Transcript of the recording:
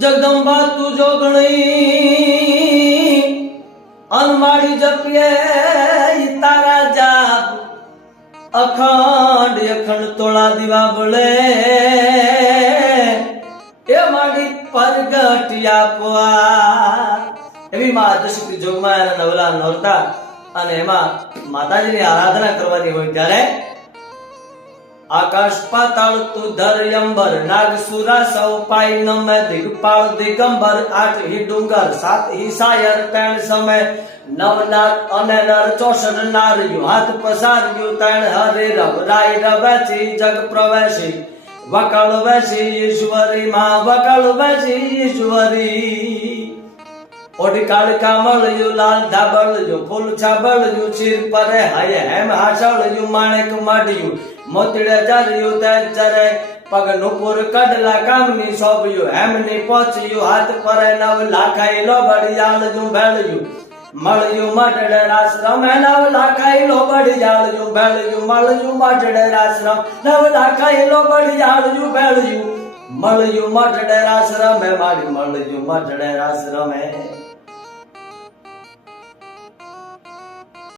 जगदंबा तू जोगणी अनमाड़ी जपिए तारा जाप अखंड अखंड तोड़ा दीवा बोले ए माड़ी परगटिया पुआ एवी मां दशरथी जोगमा नवला नोरता અને એમાં માતાજીની આરાધના કરવાની હોય ત્યારે આકાશ પાતાળ તું ધર અંબર નાગ સુરા સૌ પાઈ નમે દિગપાળ દિગંબર આઠ હી ડુંગર સાત હી સાયર ત્રણ સમય નવ નાગ અને નર 64 નાર્યું હાથ પસાર્યું ત્રણ હરે રવ રાય રવેચી જગ પ્રવેશી વકળ વેશી ઈશ્વરી માં વકળ વેશી ઈશ્વરી ओडी कालिका मळ्यु लाल धाबळ्यु फूल छाबळ्यु चीर परे हाय हेम हासळ्यु माणिक माड्यु मोतीड़े जर्यु तेजरे पग नुपुर कडला कामनी सोब्यु हेमनी पહોંચ્યુ हाथ परे नव लाखाई लोबड़ियाळ्यु भेळ्यु मळ्यु मटड़े आश्रम नव लाखाई लोबड़ियाळ्यु भेळ्यु मळ्यु मटड़े आश्रम नव लाखाई लोबड़ियाळ्यु भेळ्यु मळ्यु मटड़े आश्रम माडी मळ्यु मटड़े आश्रम